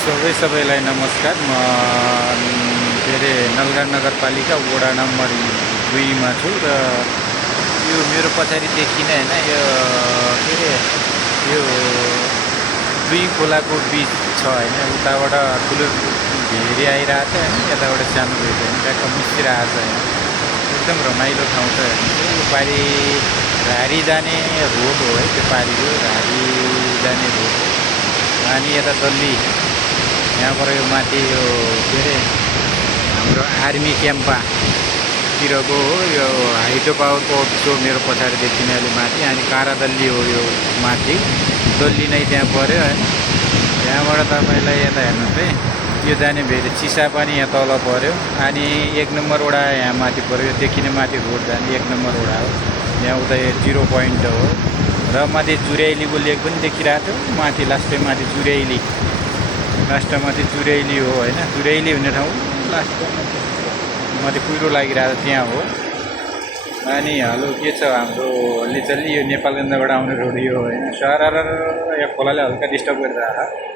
सबैलाई नमस्कार। म के अरे नलगढ नगरपालिका वडा नम्बर 2 मा छु र यो मेरो पछाडि देखिने हैन यो के अरे यो दुई खोलाको बीच छ हैन। उताबाट ठुलो भेरी आइरहेछ हैन, यताबाट सानो भेरी हैन ट्याक्क मिसिरहेछ हैन। एकदम रमाइलो ठाउँ छ हेर्नु। यो पारि रारी जाने रोड हो है, त्यो पारिको रारी जाने रोड हो। अनि यता दल्ली यहाँबाट यो माथि यो के अरे हाम्रो आर्मी क्याम्पतिरको हो। यो हाइड्रो पावरको अफिस हो मेरो पछाडि देखिने अलि माथि। अनि कारादल्ली हो यो माथि, दल्ली नै त्यहाँ पऱ्यो होइन। त्यहाँबाट तपाईँलाई यता हेर्नुहोस् है, यो जाने भेरी चिसा पनि यहाँ तल पऱ्यो। अनि 1 नम्बर वडा यहाँ माथि पऱ्यो। यो देखिने माथि रोड जाने 1 नम्बर वडा हो। यहाँ उता 0 पोइन्ट हो र माथि जुरेलीको लेक पनि देखिरहेको थियो। माथि लास्टै माथि जुरेली, लास्टमाथि जुरेली हो होइन। जुरेली भन्ने ठाउँ लास्टमा माथि कुहिरो लागिरहेको त्यहाँ हो। अनि हेलो के छ हाम्रो हल्ली चल्ली यो नेपालगञ्जबाट आउने रोड यो होइन। सर यहाँ खोलाले हल्का डिस्टर्ब गरिरहेको